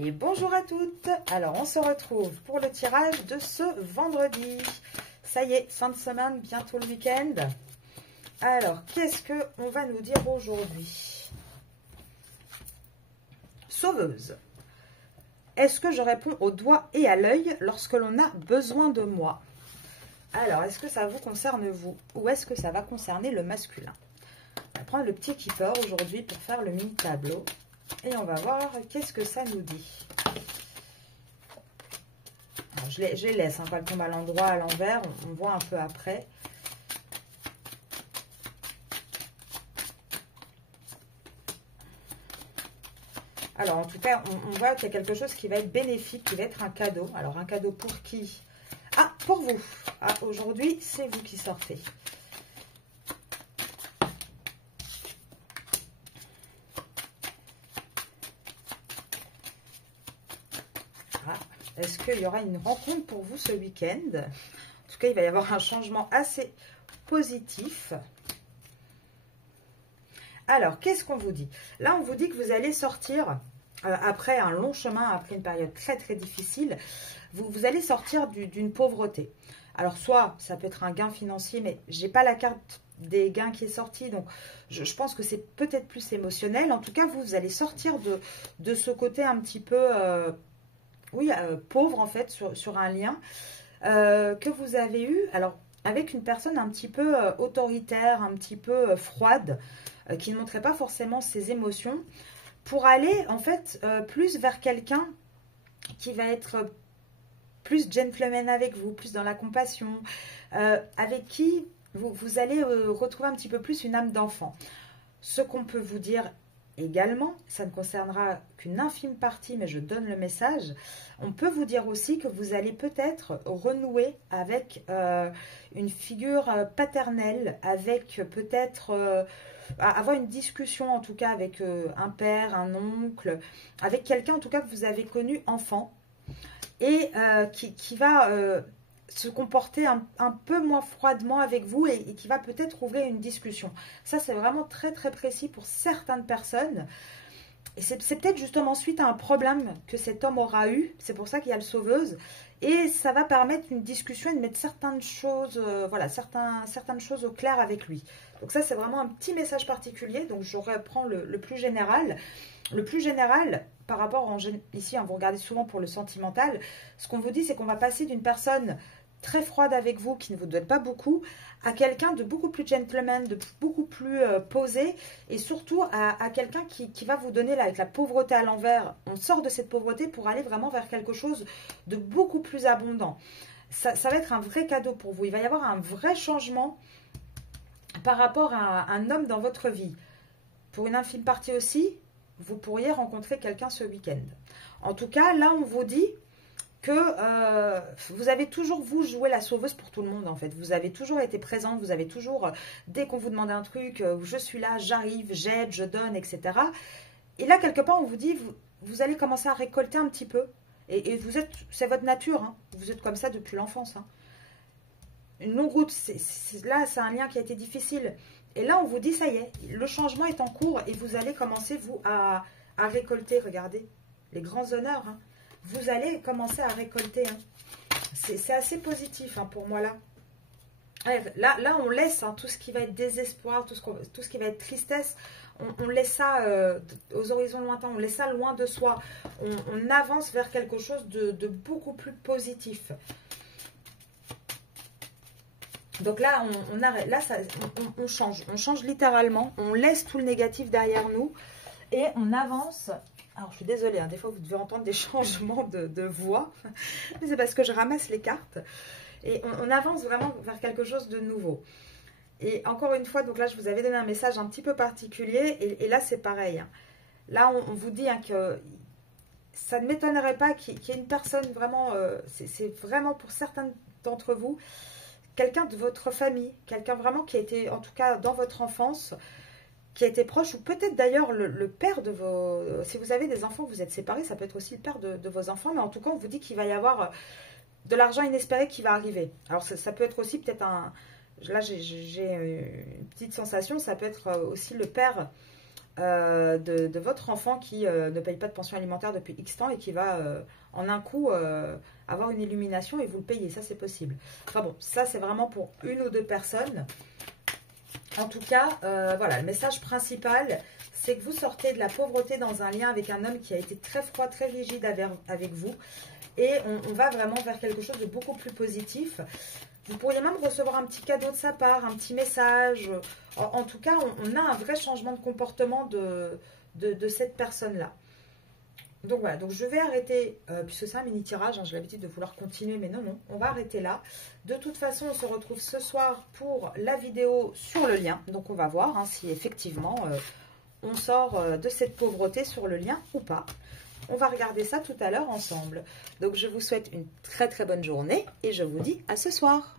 Et bonjour à toutes. Alors on se retrouve pour le tirage de ce vendredi. Ça y est, fin de semaine, bientôt le week-end. Alors qu'est-ce qu'on va nous dire aujourd'hui? Sauveuse. Est-ce que je réponds au doigt et à l'œil lorsque l'on a besoin de moi? Alors, est-ce que ça vous concerne vous ou est-ce que ça va concerner le masculin? On va prendre le petit keeper aujourd'hui pour faire le mini tableau. Et on va voir qu'est-ce que ça nous dit. Alors, je les laisse, hein, quand elles tombent à l'endroit, à l'envers, on voit un peu après. Alors, en tout cas, on voit qu'il y a quelque chose qui va être bénéfique, qui va être un cadeau. Alors, un cadeau pour qui? Ah, pour vous. Ah, aujourd'hui, c'est vous qui sortez. Ah, est-ce qu'il y aura une rencontre pour vous ce week-end? En tout cas, il va y avoir un changement assez positif. Alors, qu'est-ce qu'on vous dit? Là, on vous dit que vous allez sortir, après un long chemin, après une période très très difficile, vous allez sortir d'une pauvreté. Alors, soit ça peut être un gain financier, mais j'ai pas la carte des gains qui est sortie, donc je pense que c'est peut-être plus émotionnel. En tout cas, vous allez sortir de ce côté un petit peu, pauvre en fait, sur un lien que vous avez eu, alors avec une personne un petit peu autoritaire, un petit peu froide, qui ne montrait pas forcément ses émotions, pour aller en fait plus vers quelqu'un qui va être plus gentleman avec vous, plus dans la compassion, avec qui vous allez retrouver un petit peu plus une âme d'enfant. Ce qu'on peut vous dire également, ça ne concernera qu'une infime partie, mais je donne le message, on peut vous dire aussi que vous allez peut-être renouer avec une figure paternelle, avec peut-être avoir une discussion en tout cas avec un père, un oncle, avec quelqu'un en tout cas que vous avez connu enfant et qui va se comporter un peu moins froidement avec vous et qui va peut-être ouvrir une discussion. Ça, c'est vraiment très très précis pour certaines personnes. Et c'est peut-être justement suite à un problème que cet homme aura eu. C'est pour ça qu'il y a le sauveuse. Et ça va permettre une discussion et de mettre certaines choses, certaines choses au clair avec lui. Donc ça, c'est vraiment un petit message particulier. Donc je reprends le plus général. Le plus général, par rapport, ici, vous regardez souvent pour le sentimental, ce qu'on vous dit, c'est qu'on va passer d'une personne très froide avec vous, qui ne vous donne pas beaucoup, à quelqu'un de beaucoup plus gentleman, de beaucoup plus posé, et surtout à quelqu'un qui va vous donner, là, avec la pauvreté à l'envers, on sort de cette pauvreté pour aller vraiment vers quelque chose de beaucoup plus abondant. Ça va être un vrai cadeau pour vous. Il va y avoir un vrai changement par rapport à un homme dans votre vie. Pour une infime partie aussi, vous pourriez rencontrer quelqu'un ce week-end. En tout cas, là, on vous dit que vous avez toujours, vous, joué la sauveuse pour tout le monde, en fait. Vous avez toujours été présente, vous avez toujours, dès qu'on vous demande un truc, je suis là, j'arrive, j'aide, je donne, etc. Et là, quelque part, on vous dit, vous allez commencer à récolter un petit peu. Et vous êtes, c'est votre nature, hein. Vous êtes comme ça depuis l'enfance. Hein. Une longue route, là, c'est un lien qui a été difficile. Et là, on vous dit, ça y est, le changement est en cours et vous allez commencer, vous, à récolter, regardez, les grands honneurs, hein. Vous allez commencer à récolter. Hein. C'est assez positif, hein, pour moi, là. Là, on laisse, hein, tout ce qui va être désespoir, tout ce qui va être tristesse, on laisse ça aux horizons lointains, on laisse ça loin de soi. On avance vers quelque chose de beaucoup plus positif. Donc là, on arrête, là, on change littéralement, on laisse tout le négatif derrière nous et on avance. Alors, je suis désolée, hein, des fois, vous devez entendre des changements de voix, mais c'est parce que je ramasse les cartes. Et on avance vraiment vers quelque chose de nouveau. Et encore une fois, donc là, je vous avais donné un message un petit peu particulier, et là, c'est pareil. Hein. Là, on vous dit, hein, que ça ne m'étonnerait pas qu'il y ait une personne vraiment, c'est vraiment pour certains d'entre vous, quelqu'un de votre famille, quelqu'un vraiment qui a été, en tout cas, dans votre enfance, qui a été proche, ou peut-être d'ailleurs le père de vos... Si vous avez des enfants, vous êtes séparés, ça peut être aussi le père de vos enfants, mais en tout cas, on vous dit qu'il va y avoir de l'argent inespéré qui va arriver. Alors, ça peut être aussi peut-être un... Là, j'ai une petite sensation, ça peut être aussi le père de votre enfant qui ne paye pas de pension alimentaire depuis X temps et qui va en un coup avoir une illumination et vous le payez. Ça, c'est possible. Enfin bon, ça, c'est vraiment pour une ou deux personnes. En tout cas, voilà, le message principal, c'est que vous sortez de la pauvreté dans un lien avec un homme qui a été très froid, très rigide avec vous. Et on va vraiment vers quelque chose de beaucoup plus positif. Vous pourriez même recevoir un petit cadeau de sa part, un petit message. En tout cas, on a un vrai changement de comportement de cette personne-là. Donc voilà, donc je vais arrêter, puisque c'est un mini tirage, hein, j'ai l'habitude de vouloir continuer, mais non, on va arrêter là. De toute façon, on se retrouve ce soir pour la vidéo sur le lien. Donc on va voir hein, si effectivement on sort de cette pauvreté sur le lien ou pas. On va regarder ça tout à l'heure ensemble. Donc je vous souhaite une très très bonne journée et je vous dis à ce soir.